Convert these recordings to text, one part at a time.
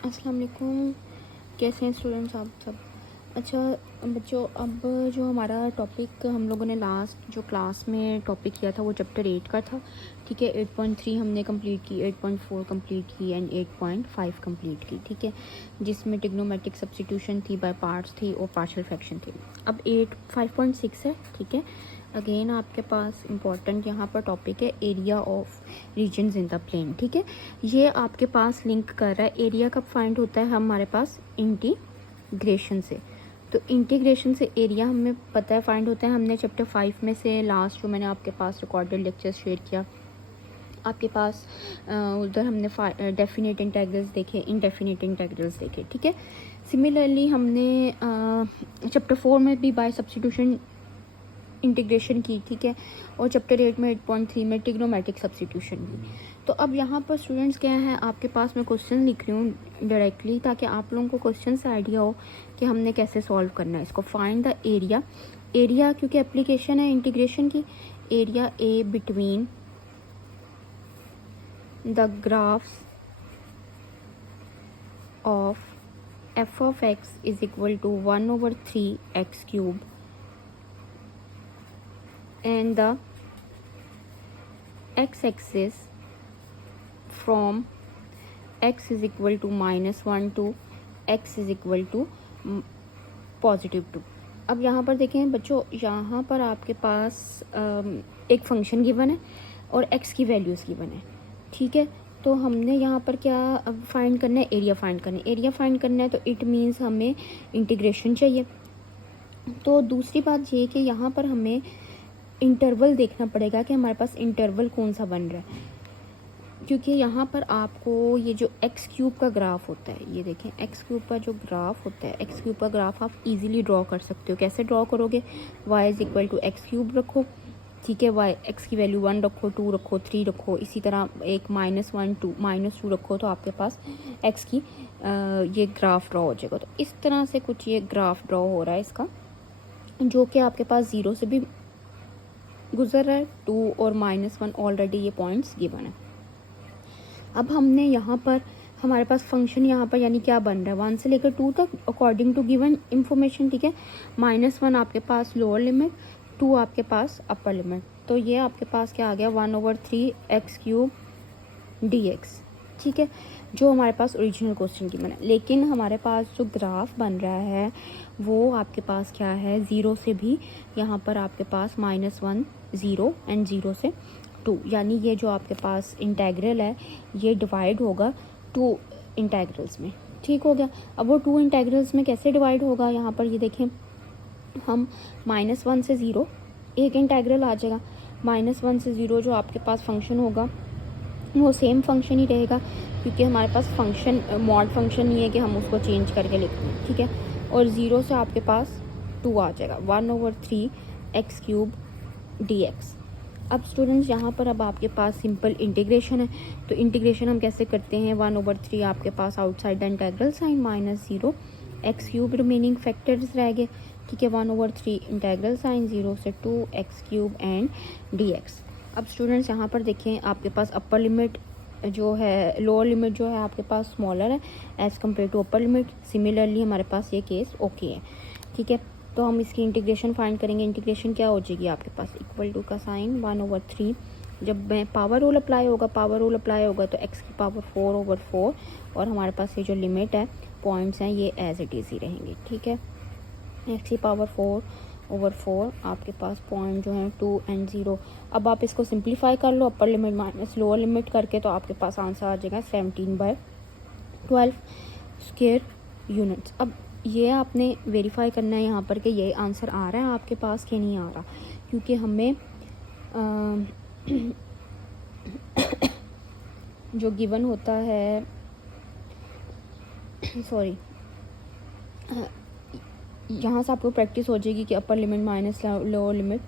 अस्सलाम वालेकुम। कैसे हैं स्टूडेंट्स आप सब? अच्छा बच्चों, अब जो हमारा टॉपिक हम लोगों ने लास्ट जो क्लास में टॉपिक किया था वो चैप्टर 8 का था। ठीक है, 8.3 हमने कंप्लीट की, 8.4 कंप्लीट की एंड 8.5 कंप्लीट की। ठीक है, जिसमें ट्रिग्नोमेट्रिक सब्स्टिट्यूशन थी, बाय पार्ट्स थी और पार्शियल फ्रैक्शन थी। अब 5.6 है। ठीक है, अगेन आपके पास इम्पॉर्टेंट यहाँ पर टॉपिक है area of regions in the plane. ठीक है, ये आपके पास लिंक कर रहा है। एरिया कब फाइंड होता है हमारे पास? इंटीग्रेशन से। तो इंटीग्रेशन से एरिया हमें पता है फाइंड होता है। हमने चैप्टर 5 में से लास्ट जो मैंने आपके पास रिकॉर्डेड लेक्चर शेयर किया आपके पास, उधर हमने डेफिनेट इंटेग्रल्स देखे, इनडेफिनेट इंटेग्रल्स देखे। ठीक है, सिमिलरली हमने चैप्टर 4 में भी बाय सब्स्टिट्यूशन इंटीग्रेशन की। ठीक है, और चैप्टर 8 में 8.3 में ट्रिग्नोमेट्रिक सब्स्टिट्यूशन की। तो अब यहाँ पर स्टूडेंट्स क्या है, आपके पास मैं क्वेश्चन लिख रही हूँ डायरेक्टली, ताकि आप लोगों को क्वेश्चन से आइडिया हो कि हमने कैसे सॉल्व करना है इसको। फाइंड द एरिया, एरिया क्योंकि एप्लीकेशन है इंटीग्रेशन की, area A between the graphs of f of x is equal to 1/3 x cube and the x-axis from x is equal to -1 to x is equal to +2। अब यहाँ पर देखें बच्चों, यहाँ पर आपके पास एक फंक्शन गिवन है और x की वैल्यूज़ गिवन है। ठीक है, तो हमने यहाँ पर क्या फाइंड करना है? एरिया फाइंड करना है। एरिया फाइंड करना है तो इट मीन्स हमें इंटीग्रेशन चाहिए। तो दूसरी बात ये कि यहाँ पर हमें इंटरवल देखना पड़ेगा कि हमारे पास इंटरवल कौन सा बन रहा है, क्योंकि यहाँ पर आपको ये जो एक्स क्यूब का ग्राफ होता है, ये देखें एक्स क्यूब का जो ग्राफ होता है, एक्स क्यूब का ग्राफ आप इजीली ड्रॉ कर सकते हो। कैसे ड्रॉ करोगे? y is equal to x cube रखो। ठीक है, y एक्स की वैल्यू 1 रखो, 2 रखो, 3 रखो, इसी तरह एक -1 2 -2 रखो, तो आपके पास एक्स की ये ग्राफ ड्रॉ हो जाएगा। तो इस तरह से कुछ ये ग्राफ ड्रॉ हो रहा है इसका, जो कि आपके पास 0 से भी गुजर रहा है, 2 और -1 ऑलरेडी ये पॉइंट्स गिवन है। अब हमने यहाँ पर हमारे पास फंक्शन यहाँ पर यानी क्या बन रहा है 1 से लेकर 2 तक अकॉर्डिंग टू गिवन इंफॉर्मेशन। ठीक है, -1 आपके पास लोअर लिमिट, 2 आपके पास अपर लिमिट। तो ये आपके पास क्या आ गया? 1/3 एक्स क्यूब dx। ठीक है, जो हमारे पास ओरिजिनल क्वेश्चन की बना। लेकिन हमारे पास जो ग्राफ बन रहा है वो आपके पास क्या है? 0 से भी यहाँ पर आपके पास -1 0 एंड 0 से 2, यानी ये जो आपके पास इंटेग्रल है ये डिवाइड होगा 2 इंटेग्रल्स में। ठीक हो गया। अब वो 2 इंटेग्रल्स में कैसे डिवाइड होगा? यहाँ पर ये देखें, हम -1 से 0 एक इंटेग्रल आ जाएगा, -1 से 0 जो आपके पास फंक्शन होगा वो सेम फंक्शन ही रहेगा, क्योंकि हमारे पास फंक्शन मॉड फंक्शन नहीं है कि हम उसको चेंज करके लिख दें। ठीक है, और 0 से आपके पास 2 आ जाएगा, 1/3 एक्स क्यूब dx। अब स्टूडेंट्स यहाँ पर अब आपके पास सिंपल इंटीग्रेशन है। तो इंटीग्रेशन हम कैसे करते हैं? 1/3 आपके पास outside the integral sign -0 X cube, remaining factors रह गए। ठीक है, 1/3 इंटेग्रल साइन 0 से 2 एक्स क्यूब एंड dx। अब स्टूडेंट्स यहाँ पर देखें, आपके पास अपर लिमिट जो है, लोअर लिमिट जो है आपके पास स्मॉलर है as compare to upper limit. Similarly हमारे पास ये केस ओके है। ठीक है, तो हम इसकी इंटीग्रेशन फाइंड करेंगे। इंटीग्रेशन क्या हो जाएगी आपके पास? इक्वल टू का साइन 1/3, जब मैं पावर रूल अप्लाई होगा तो x की पावर 4/4, और हमारे पास ये जो लिमिट है, पॉइंट्स हैं, ये एज इट इज़ ही रहेंगे। ठीक है, x की पावर 4/4, आपके पास पॉइंट जो है 2 एंड 0। अब आप इसको सिंप्लीफाई कर लो, upper limit minus lower limit करके, तो आपके पास आंसर आ जाएगा 17/12 स्क्वायर यूनिट्स। अब ये आपने वेरीफाई करना है यहाँ पर कि ये आंसर आ रहा है आपके पास कि नहीं आ रहा, क्योंकि हमें जो गिवन होता है सॉरी यहाँ से आपको प्रैक्टिस हो जाएगी कि अपर लिमिट माइनस लोअर लिमिट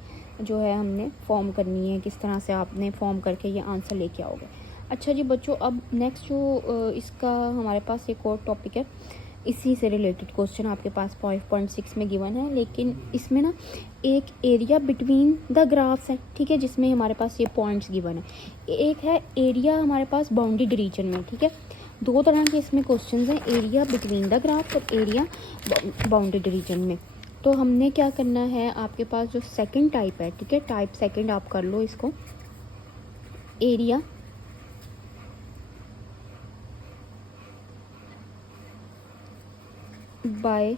जो है हमने फॉर्म करनी है, किस तरह से आपने फॉर्म करके ये आंसर लेके आओगे। अच्छा जी बच्चों, अब नेक्स्ट जो इसका हमारे पास एक और टॉपिक है, इसी से रिलेटेड क्वेश्चन आपके पास 5.6 में गिवन है, लेकिन इसमें ना एक एरिया बिटवीन द ग्राफ्स है। ठीक है, जिसमें हमारे पास ये पॉइंट्स गिवन है। एक है एरिया हमारे पास बाउंडेड रीजन में। ठीक है, दो तरह के इसमें क्वेश्चंस हैं, एरिया बिटवीन द ग्राफ और एरिया बाउंडेड रीजन में। तो हमने क्या करना है, आपके पास जो सेकंड टाइप है, ठीक है, टाइप सेकंड आप कर लो इसको, एरिया बाय,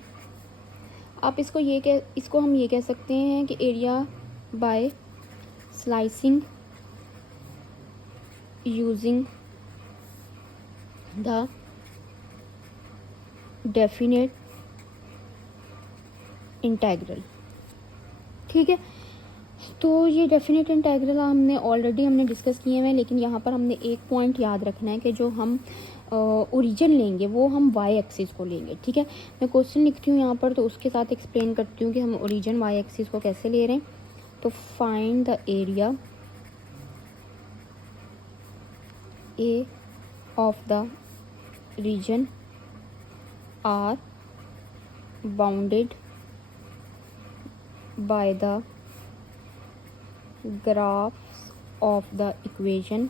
आप इसको हम ये कह सकते हैं कि area bye slicing using the definite integral. ठीक है, तो ये डेफिनेट इंटेग्रल हमने डिस्कस किए हैं, लेकिन यहाँ पर हमने एक पॉइंट याद रखना है कि जो हम ओरिजिन लेंगे वो हम वाई एक्सिस को लेंगे। ठीक है, मैं क्वेश्चन लिखती हूँ यहाँ पर, तो उसके साथ एक्सप्लेन करती हूँ कि हम ओरिजिन वाई एक्सिस को कैसे ले रहे हैं। तो find the area A of the region R bounded by the graphs of the equation।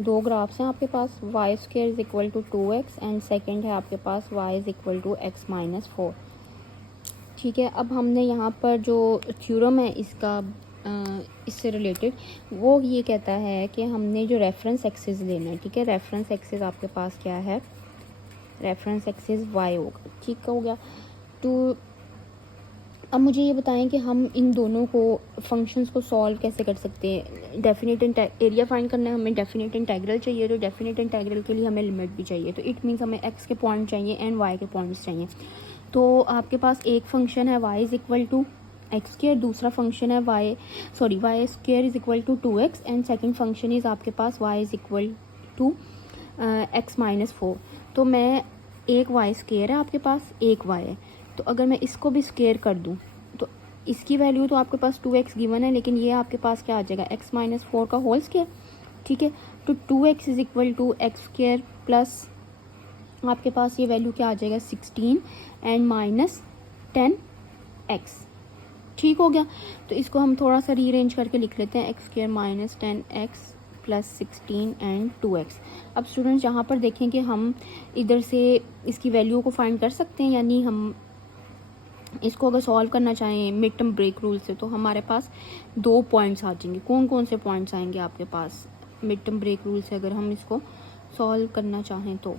दो ग्राफ्स हैं आपके पास, Y square is equal to 2x and second है आपके पास y is equal to x-4। ठीक है, अब हमने यहाँ पर जो थ्योरम है इसका इससे रिलेटेड, वो ये कहता है कि हमने जो रेफरेंस एक्सिस लेना है। ठीक है, रेफरेंस एक्सिस आपके पास क्या है, रेफरेंस एक्सिस y होगा। ठीक हो गया, तो अब मुझे ये बताएं कि हम इन दोनों को फंक्शंस को सॉल्व कैसे कर सकते हैं। डेफिनेट एरिया फाइंड करना है, हमें डेफिनेट इंटेग्रल चाहिए, तो डेफिनेट इंटेग्रल के लिए हमें लिमिट भी चाहिए, तो इट मीन्स हमें एक्स के पॉइंट चाहिए एंड वाई के पॉइंट्स चाहिए। तो आपके पास एक फंक्शन है Y is equal to x square, दूसरा फंक्शन है Y square is equal to 2x and second function is आपके पास Y is equal to x-4। तो मैं एक वाई स्क्वायर है आपके पास, एक वाई है, तो अगर मैं इसको भी स्क्वायर कर दूं तो इसकी वैल्यू तो आपके पास 2x गिवन है, लेकिन ये आपके पास क्या आ जाएगा, x-4 का होल स्क्वायर। ठीक है, तो 2x is equal to x square plus आपके पास ये वैल्यू क्या आ जाएगा 16 एंड माइनस 10x। ठीक हो गया, तो इसको हम थोड़ा सा रीअरेंज करके लिख लेते हैं, x square minus 10x plus 16 and 2x। अब स्टूडेंट्स यहाँ पर देखें कि हम इधर से इसकी वैल्यू को फाइंड कर सकते हैं, यानी हम इसको अगर सॉल्व करना चाहें मिड टर्म ब्रेक रूल से, तो हमारे पास दो पॉइंट्स आ जाएंगे। कौन कौन से पॉइंट्स आएंगे आपके पास मिड टर्म ब्रेक रूल से अगर हम इसको सॉल्व करना चाहें तो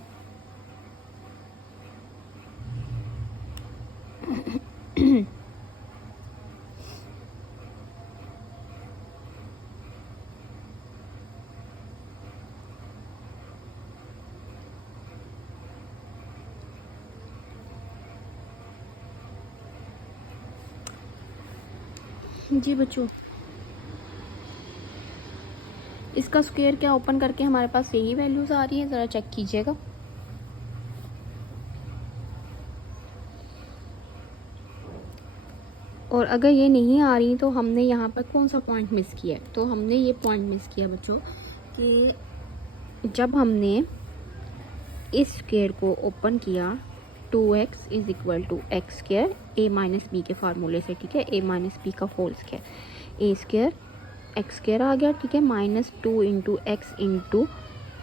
जी बच्चों, इसका स्क्वायर क्या ओपन करके हमारे पास यही वैल्यूज आ रही है, ज़रा चेक कीजिएगा। और अगर ये नहीं आ रही तो हमने यहाँ पर कौन सा पॉइंट मिस किया है, तो हमने ये पॉइंट मिस किया बच्चों कि जब हमने इस स्क्वायर को ओपन किया 2x is equal to x square a minus B के फार्मूले से। ठीक है, a माइनस बी का whole square, a square X square आ गया। ठीक है, -2 इंटू एक्स इंटू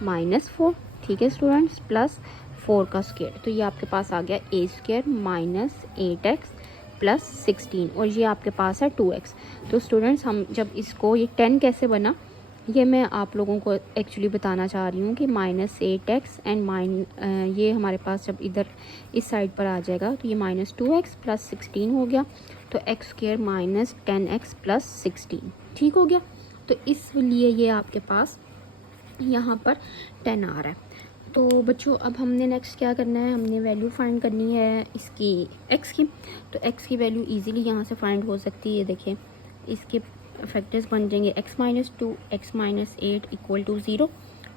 -4। ठीक है स्टूडेंट्स, प्लस 4 का स्क्वायर, तो ये आपके पास आ गया a square minus 8x plus 16 और ये आपके पास है 2x। तो स्टूडेंट्स हम जब इसको ये 10 कैसे बना, ये मैं आप लोगों को एक्चुअली बताना चाह रही हूँ कि -8x एंड ये हमारे पास जब इधर इस साइड पर आ जाएगा तो ये -2x प्लस 16 हो गया, तो x square minus 10x plus 16। ठीक हो गया, तो इसलिए ये आपके पास यहाँ पर 10 आ रहा है। तो बच्चों अब हमने नेक्स्ट क्या करना है, हमने वैल्यू फाइंड करनी है इसकी x की। तो x की वैल्यू इजीली यहाँ से फाइंड हो सकती है। देखें इसके फैक्टर्स बन जाएंगे x-2 x-8 इक्वल टू 0।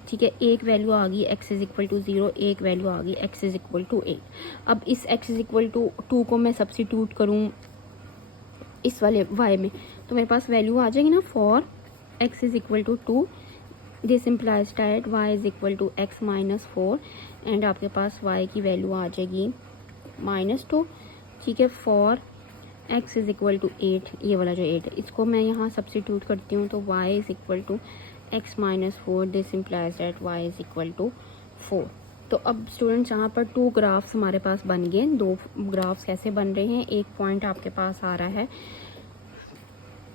ठीक है, एक वैल्यू आ गई x इज इक्वल टू 0, एक वैल्यू आ गई x इज इक्वल टू 8। अब इस x इज इक्वल टू 2 को मैं सब्स्टिट्यूट करूँ इस वाले y में, तो मेरे पास वैल्यू आ जाएगी ना, for x is equal to 2 this implies that y is equal to x minus 4 and आपके पास y की वैल्यू आ जाएगी -2। ठीक है, for x is equal to 8, ये वाला जो 8 है इसको मैं यहाँ सब्स्टिट्यूट करती हूँ, तो y is equal to x minus 4, this implies that y is equal to 4। तो अब स्टूडेंट्स यहाँ पर 2 ग्राफ्स हमारे पास बन गए। 2 ग्राफ्स कैसे बन रहे हैं, एक पॉइंट आपके पास आ रहा है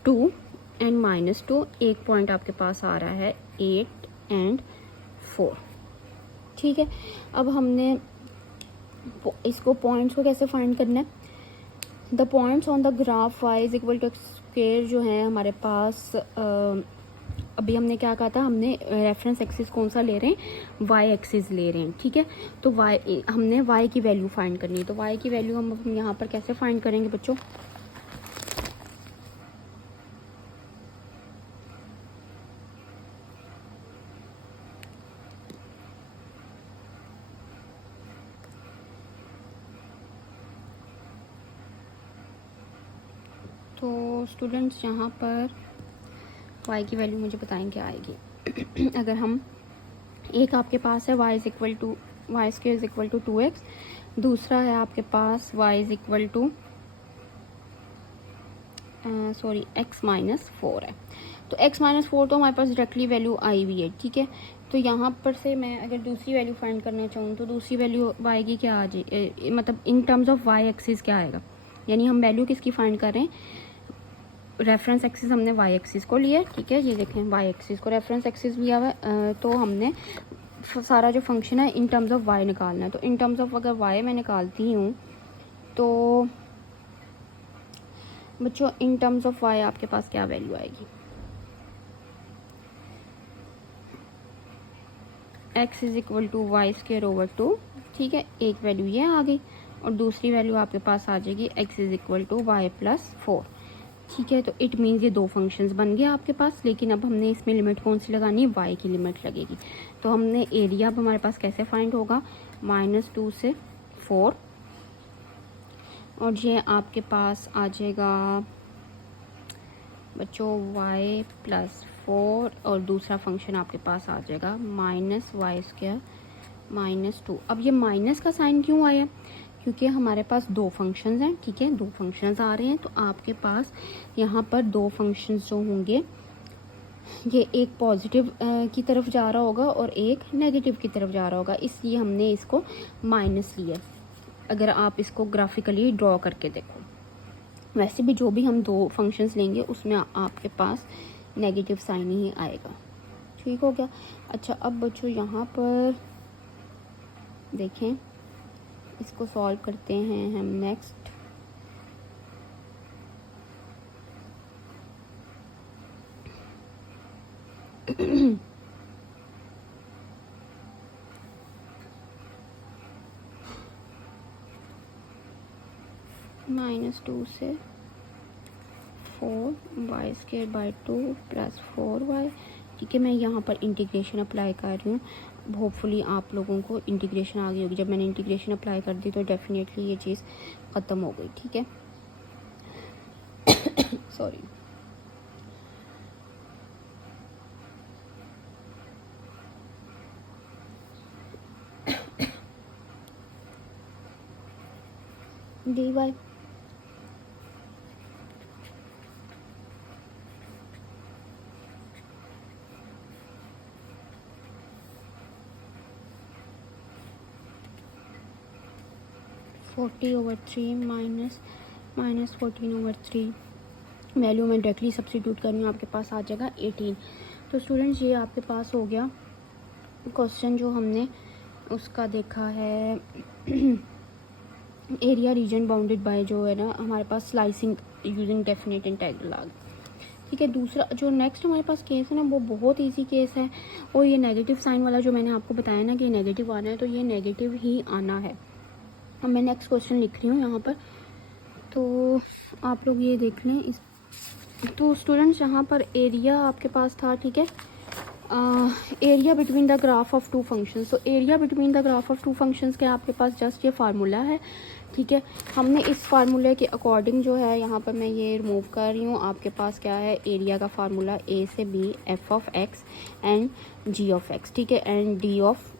2 एंड -2, एक पॉइंट आपके पास आ रहा है 8 एंड 4। ठीक है, अब हमने इसको पॉइंट्स को कैसे फाइंड करना है, the points on the graph y is equal to square जो है हमारे पास अभी हमने क्या कहा था, हमने रेफरेंस एक्सिस कौन सा ले रहे हैं, y एक्सिस ले रहे हैं। ठीक है, तो हमने y की वैल्यू फाइंड करनी है। तो y की वैल्यू हम यहाँ पर कैसे फाइंड करेंगे बच्चों, तो स्टूडेंट्स यहाँ पर y की वैल्यू मुझे बताएं क्या आएगी। अगर हम एक आपके पास है y is equal to y square is equal to 2x, दूसरा है आपके पास y is equal to x minus 4 है। तो x माइनस 4 तो हमारे पास डायरेक्टली वैल्यू आई हुई है। ठीक है, तो यहाँ पर से मैं अगर दूसरी वैल्यू फाइंड करना चाहूँ तो दूसरी वैल्यू y की क्या आ जाए, मतलब in terms of y axis क्या आएगा, यानी हम वैल्यू किसकी फाइंड कर रहे हैं, रेफरेंस एक्सिस हमने y एक्सिस को लिया। ठीक है, ये देखें y एक्सिस को रेफरेंस एक्सिस लिया हुआ है, तो हमने सारा जो फंक्शन है इन टर्म्स ऑफ y निकालना है। तो इन टर्म्स ऑफ अगर y मैं निकालती हूँ तो बच्चों इन टर्म्स ऑफ y आपके पास क्या वैल्यू आएगी, x is equal to y square over 2। ठीक है, एक वैल्यू ये आ गई और दूसरी वैल्यू आपके पास आ जाएगी x is equal to y plus 4। ठीक है, तो इट मीन्स ये 2 फंक्शंस बन गए आपके पास, लेकिन अब हमने इसमें लिमिट कौन सी लगानी है, y की लिमिट लगेगी। तो हमने एरिया अब हमारे पास कैसे फाइंड होगा, -2 से 4, और ये आपके पास आ जाएगा बच्चों y प्लस 4, और दूसरा फंक्शन आपके पास आ जाएगा -y स्क्वायर -2। अब ये माइनस का साइन क्यों आया, क्योंकि हमारे पास 2 फंक्शंस हैं। ठीक है, 2 फंक्शंस आ रहे हैं, तो आपके पास यहाँ पर 2 फंक्शंस जो होंगे, ये एक पॉजिटिव की तरफ जा रहा होगा और एक नेगेटिव की तरफ जा रहा होगा, इसलिए हमने इसको माइनस लिया। अगर आप इसको ग्राफिकली ड्रॉ करके देखो, वैसे भी जो भी हम 2 फंक्शंस लेंगे उसमें आपके पास नेगेटिव साइन ही आएगा। ठीक हो गया। अच्छा, अब बच्चों यहाँ पर देखें, इसको सॉल्व करते हैं हम नेक्स्ट। -2 से 4 Y square by 2 plus 4y। ठीक है, मैं यहाँ पर इंटीग्रेशन अप्लाई कर रही हूँ, होपफुली आप लोगों को इंटीग्रेशन आ गई होगी। जब मैंने इंटीग्रेशन अप्लाई कर दी तो डेफिनेटली ये चीज़ ख़त्म हो गई। ठीक है, सॉरी। dy 40/3 माइनस 14/3, वैल्यू मैं डायरेक्टली सब्स्टिट्यूट कर रही हूँ, आपके पास आ जाएगा 18। तो स्टूडेंट्स ये आपके पास हो गया क्वेश्चन जो हमने उसका देखा है, एरिया रीजन बाउंडेड बाय जो है ना हमारे पास स्लाइसिंग यूजिंग डेफिनेट इंटीग्रल आ गया। ठीक है, दूसरा जो नेक्स्ट हमारे पास केस है ना वो बहुत इजी केस है, और ये नेगेटिव साइन वाला जो मैंने आपको बताया ना कि नेगेटिव आना है, तो ये नेगेटिव ही आना है। अब मैं नेक्स्ट क्वेश्चन लिख रही हूँ यहाँ पर, तो आप लोग ये देख लें। इस तो स्टूडेंट्स यहाँ पर एरिया आपके पास था। ठीक है, area between the graph of 2 functions. तो area between the graph of 2 functions के आपके पास जस्ट ये फार्मूला है। ठीक है, हमने इस फार्मूले के अकॉर्डिंग जो है यहाँ पर मैं ये रिमूव कर रही हूँ। आपके पास क्या है, एरिया का फार्मूला a से b f of x and g of x। ठीक है, एंड d ऑफ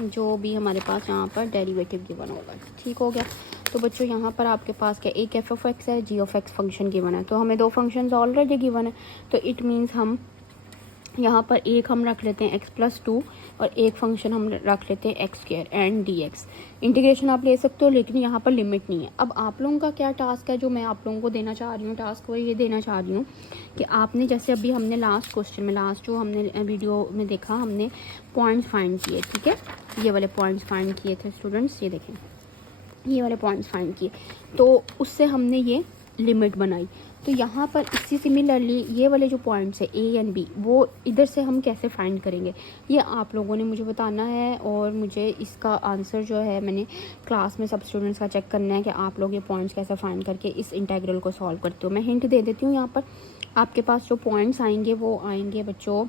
जो भी हमारे पास यहाँ पर डेरिवेटिव गिवन होगा। ठीक हो गया। तो बच्चों यहाँ पर आपके पास क्या, एक एफ ऑफ एक्स है, जी ऑफ एक्स फंक्शन गिवन है, तो हमें 2 फंक्शन ऑलरेडी गिवन है, तो इट मीन्स हम यहाँ पर एक हम रख लेते हैं x+2 और एक फंक्शन हम रख लेते हैं x² एंड dx। इंटीग्रेशन आप ले सकते हो, लेकिन यहाँ पर लिमिट नहीं है। अब आप लोगों का क्या टास्क है, जो मैं आप लोगों को देना चाह रही हूँ टास्क, वो ये देना चाह रही हूँ कि आपने जैसे अभी हमने लास्ट क्वेश्चन में, लास्ट जो हमने वीडियो में देखा, हमने पॉइंट्स फाइंड किए, ठीक है, ये वाले पॉइंट्स फाइंड किए थे स्टूडेंट्स, ये देखें ये वाले पॉइंट्स फाइंड किए, तो उससे हमने ये लिमिट बनाई। तो यहाँ पर इसी सिमिलरली ये वाले जो पॉइंट्स है ए एंड बी, वो इधर से हम कैसे फाइंड करेंगे, ये आप लोगों ने मुझे बताना है। और मुझे इसका आंसर जो है मैंने क्लास में सब स्टूडेंट्स का चेक करना है कि आप लोग ये पॉइंट्स कैसे फाइंड करके इस इंटीग्रल को सॉल्व करते हो। मैं हिंट दे देती हूँ, यहाँ पर आपके पास जो पॉइंट्स आएंगे वो आएंगे बच्चों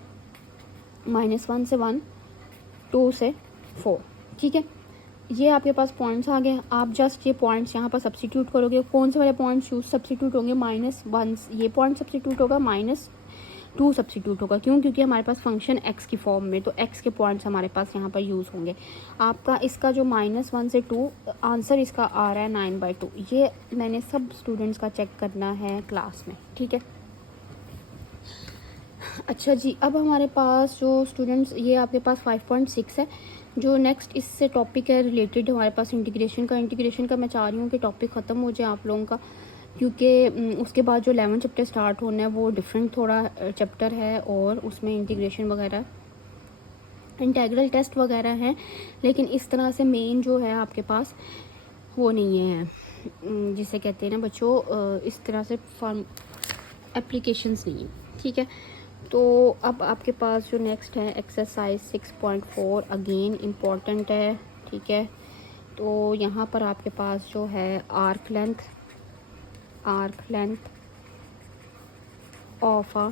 -1 से 1, 2 से 4, ठीक है। ये आपके पास पॉइंट्स आ गए। आप जस्ट ये पॉइंट्स यहाँ पर सब्स्टिट्यूट करोगे। कौन से वाले पॉइंट्स यूज सब्स्टिट्यूट होंगे, -1 ये पॉइंट सब्स्टिट्यूट होगा, -2 सब्स्टिट्यूट होगा। क्यों? क्योंकि हमारे पास फंक्शन x की फॉर्म में, तो x के पॉइंट्स हमारे पास यहाँ पर यूज़ होंगे। आपका इसका जो -1 से 2 आंसर इसका आ रहा है 9/2। ये मैंने सब स्टूडेंट्स का चेक करना है क्लास में, ठीक है। अच्छा जी, अब हमारे पास जो स्टूडेंट्स, ये आपके पास 5.6 है। जो नेक्स्ट इससे टॉपिक है रिलेटेड हमारे पास इंटीग्रेशन का मैं चाह रही हूँ कि टॉपिक ख़त्म हो जाए आप लोगों का, क्योंकि उसके बाद जो 11 चैप्टर स्टार्ट होना है वो डिफरेंट थोड़ा चैप्टर है, और उसमें इंटीग्रेशन वगैरह, इंटीग्रल टेस्ट वगैरह हैं, लेकिन इस तरह से मेन जो है आपके पास वो नहीं है, जिसे कहते हैं ना बच्चों, इस तरह से फॉर्म एप्लीकेशंस नहीं है, ठीक है। तो अब आपके पास जो नेक्स्ट है एक्सरसाइज 6.4 अगेन इम्पॉर्टेंट है, ठीक है। तो यहाँ पर आपके पास जो है arc length of a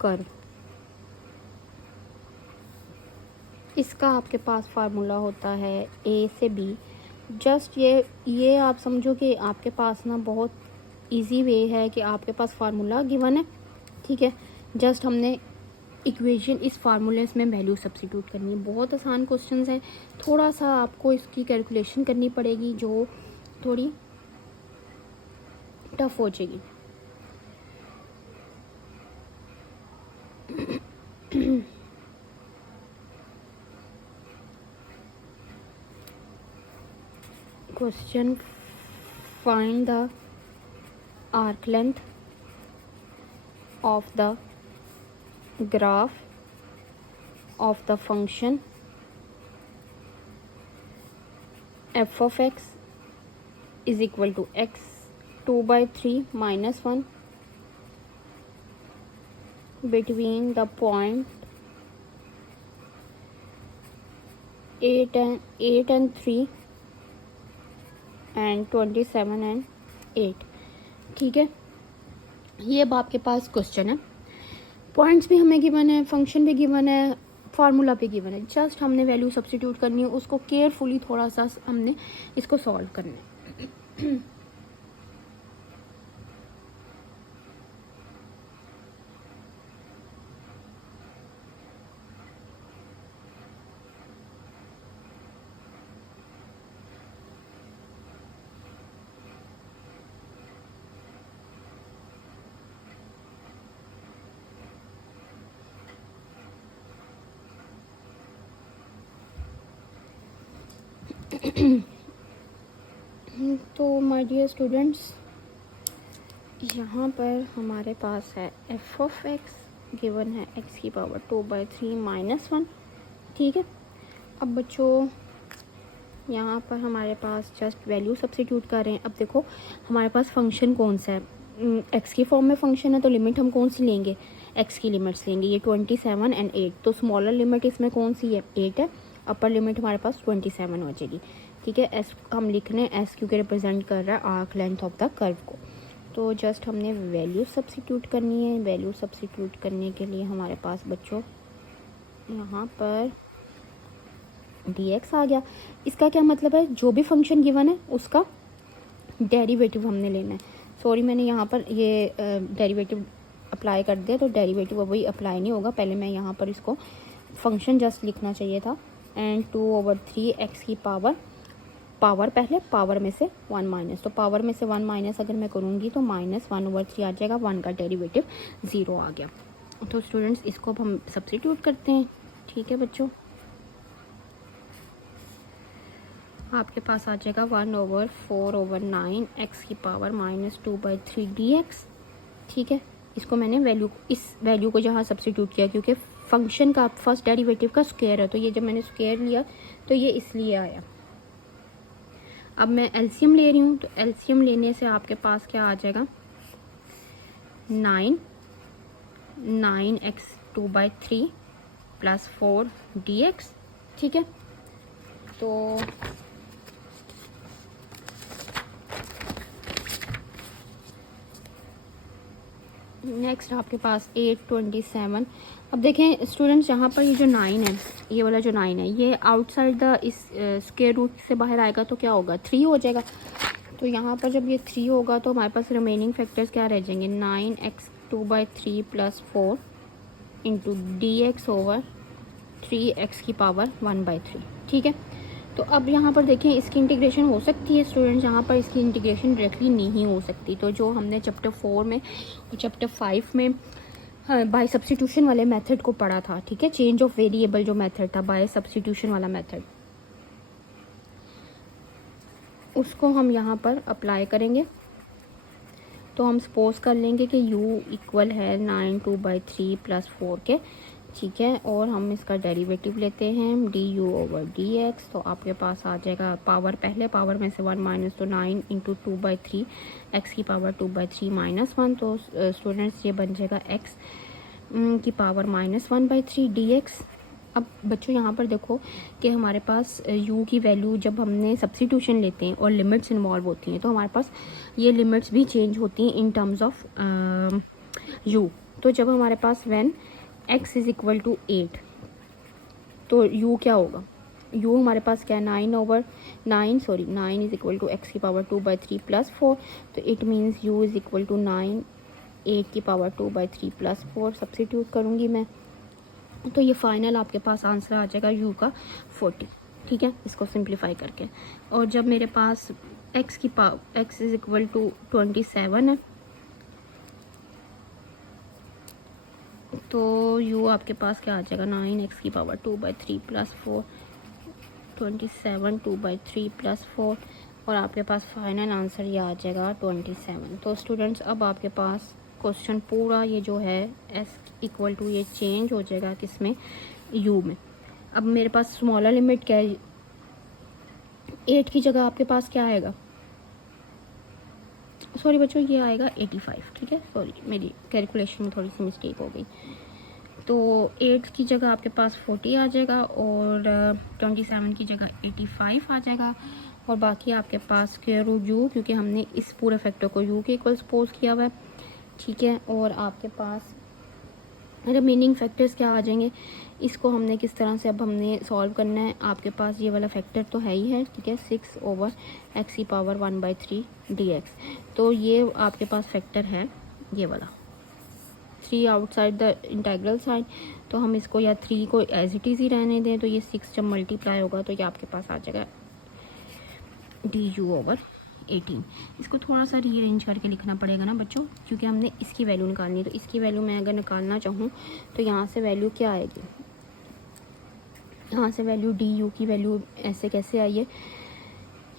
curve, इसका आपके पास फार्मूला होता है a से b। जस्ट ये आप समझो कि आपके पास ना बहुत इजी वे है कि आपके पास फार्मूला गिवन है, ठीक है। जस्ट हमने इक्वेशन इस फार्मूले में वैल्यू सब्स्टिट्यूट करनी है। बहुत आसान क्वेश्चंस हैं, थोड़ा सा आपको इसकी कैलकुलेशन करनी पड़ेगी जो थोड़ी टफ हो जाएगी। Question, find the arc length of the graph of the function f of x is equal to x 2/3 minus 1 between the point 8 and 3 and 27 and 8, ठीक है। ये अब आपके पास क्वेश्चन है, पॉइंट्स भी हमें गिवन है, फंक्शन भी गिवन है, फार्मूला भी गिवन है। जस्ट हमने वैल्यू सब्स्टिट्यूट करनी है, उसको केयरफुली थोड़ा सा हमने इसको सॉल्व करना है। तो माय डियर स्टूडेंट्स, यहाँ पर हमारे पास है f ऑफ x गिवन है x की पावर 2/3 माइनस 1, ठीक है। अब बच्चों यहाँ पर हमारे पास जस्ट वैल्यू सब्स्टिट्यूट कर रहे हैं। अब देखो हमारे पास फंक्शन कौन सा है, x की फॉर्म में फंक्शन है, तो लिमिट हम कौन सी लेंगे, x की लिमिट्स लेंगे। ये 27 एंड 8, तो स्मॉलर लिमिट इसमें कौन सी है, 8 है। अपर लिमिट हमारे पास 27 हो जाएगी, ठीक है। एस हम लिख रहे हैं, एस क्योंकि रिप्रेजेंट कर रहा है arc length of the curve को। तो जस्ट हमने वैल्यू सब्स्टिट्यूट करनी है। वैल्यू सब्स्टिट्यूट करने के लिए हमारे पास बच्चों यहाँ पर dx आ गया। इसका क्या मतलब है, जो भी फंक्शन गिवन है उसका डेरिवेटिव हमने लेना है। सॉरी, मैंने यहाँ पर ये डेरिवेटिव अप्लाई कर दिया, तो डेरिवेटिव अभी अप्लाई नहीं होगा। पहले मैं यहाँ पर इसको फंक्शन जस्ट लिखना चाहिए था। एंड 2/3 x की पावर पहले पावर में से 1 माइनस, तो पावर में से 1 माइनस अगर मैं करूँगी तो -1/3 आ जाएगा, 1 का डेरिवेटिव 0 आ गया। तो स्टूडेंट्स इसको अब हम सब्स्टिट्यूट करते हैं। ठीक है बच्चों, आपके पास आ जाएगा 1/4/9 x की पावर -2/3 dx। ठीक है, इसको मैंने इस वैल्यू को जहाँ सब्स्टिट्यूट किया क्योंकि फंक्शन का फर्स्ट डेरिवेटिव का स्क्वायर है, तो ये जब मैंने स्क्वायर लिया तो ये इसलिए आया। अब मैं एलसीएम ले रही हूँ, तो एलसीएम लेने से आपके पास क्या आ जाएगा 9x 2/3 + 4 dx। ठीक है, तो नेक्स्ट आपके पास 8/27। अब देखें स्टूडेंट्स, यहाँ पर ये जो 9 है, ये वाला जो 9 है, ये आउटसाइड द इस स्क्वायर रूट से बाहर आएगा तो क्या होगा 3 हो जाएगा। तो यहाँ पर जब ये 3 होगा तो हमारे पास रिमेनिंग फैक्टर्स क्या रह जाएंगे 9x 2/3 + 4 इंटू dx/3x की पावर 1/3। ठीक है, तो अब यहाँ पर देखें इसकी इंटीग्रेशन हो सकती है स्टूडेंट्स, यहाँ पर इसकी इंटीग्रेशन डायरेक्टली नहीं हो सकती। तो जो हमने चैप्टर 4 में और चैप्टर 5 में बाय सब्स्टिट्यूशन वाले मेथड को पढ़ा था, ठीक है, चेंज ऑफ वेरिएबल जो मेथड था बाय सब्स्टिट्यूशन वाला मेथड, उसको हम यहाँ पर अप्लाई करेंगे। तो हम सपोज कर लेंगे कि u इक्वल है 9/2/3 + 4 के। ठीक है, और हम इसका डेरिवेटिव लेते हैं du/dx। तो आपके पास आ जाएगा पावर, पहले पावर में से 1 माइनस, तो 9 × 2/3 x की पावर 2/3 - 1। तो स्टूडेंट्स ये बन जाएगा x की पावर -1/3 dx। अब बच्चों यहाँ पर देखो कि हमारे पास u की वैल्यू जब हमने सब्स्टिट्यूशन लेते हैं और लिमिट्स इन्वॉल्व होती हैं तो हमारे पास ये लिमिट्स भी चेंज होती हैं इन टर्म्स ऑफ u। तो जब हमारे पास व्हेन x = 8 तो u क्या होगा, u हमारे पास क्या है 9 = x की पावर 2/3 + 4। तो इट मीन्स u = 9 8 की पावर 2/3 + 4 सब्स्टिट्यूट करूँगी मैं, तो ये फाइनल आपके पास आंसर आ जाएगा u का 40। ठीक है, इसको सिंप्लीफाई करके। और जब मेरे पास x = 27 है तो u आपके पास क्या आ जाएगा 9x की पावर 2/3 + 4 27 2/3 + 4, और आपके पास फाइनल आंसर ये आ जाएगा 27। तो स्टूडेंट्स अब आपके पास क्वेश्चन पूरा ये जो है s = ये चेंज हो जाएगा किसमें u में। अब मेरे पास स्मॉलर लिमिट क्या है, 8 की जगह आपके पास क्या आएगा, सॉरी बच्चों ये आएगा 85। ठीक है, सॉरी मेरी कैलकुलेशन में थोड़ी सी मिस्टेक हो गई। तो 8 की जगह आपके पास 40 आ जाएगा और 27 की जगह 85 आ जाएगा, और बाकी आपके पास स्क्वायर रूट u, क्योंकि हमने इस पूरे फैक्टर को u के इक्वल सपोज किया हुआ है। ठीक है, और आपके पास रिमेनिंग फैक्टर्स क्या आ जाएंगे, इसको हमने किस तरह से अब हमने सॉल्व करना है। आपके पास ये वाला फैक्टर तो है ही है, ठीक है, 6/x की पावर 1/3 dx। तो ये आपके पास फैक्टर है ये वाला 3 आउटसाइड द इंटीग्रल साइड। तो हम इसको या 3 को एज इट इज़ ही रहने दें, तो ये 6 जब मल्टीप्लाई होगा तो ये आपके पास आ जाएगा du/18। इसको थोड़ा सा रीअरेंज करके लिखना पड़ेगा ना बच्चों, क्योंकि हमने इसकी वैल्यू निकालनी है। तो इसकी वैल्यू मैं अगर निकालना चाहूँ तो यहाँ से वैल्यू क्या आएगी, यहाँ से वैल्यू du की वैल्यू ऐसे कैसे आई है,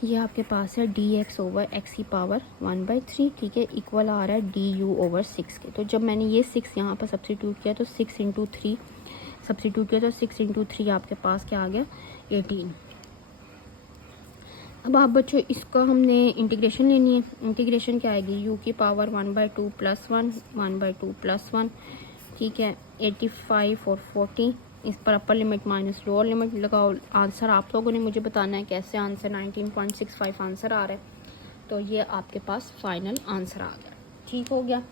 ये आपके पास है dx/x की पावर 1/3। ठीक है, इक्वल आ रहा है du/6 के। तो जब मैंने ये 6 यहाँ पर सब्स्टिट्यूट किया तो 6 × 3 सब्स्टिट्यूट किया तो 6 × 3 आपके पास क्या आ गया 18। अब आप बच्चों इसका हमने इंटीग्रेशन लेनी है। इंटीग्रेशन क्या आएगी, u की पावर 1/2 + 1 1/2 + 1। ठीक है, 85 और 40, इस पर अपर लिमिट माइनस लोअर लिमिट लगाओ। आंसर आप लोगों ने मुझे बताना है कैसे आंसर 19.65 आंसर आ रहा है। तो ये आपके पास फाइनल आंसर आ गया। ठीक हो गया।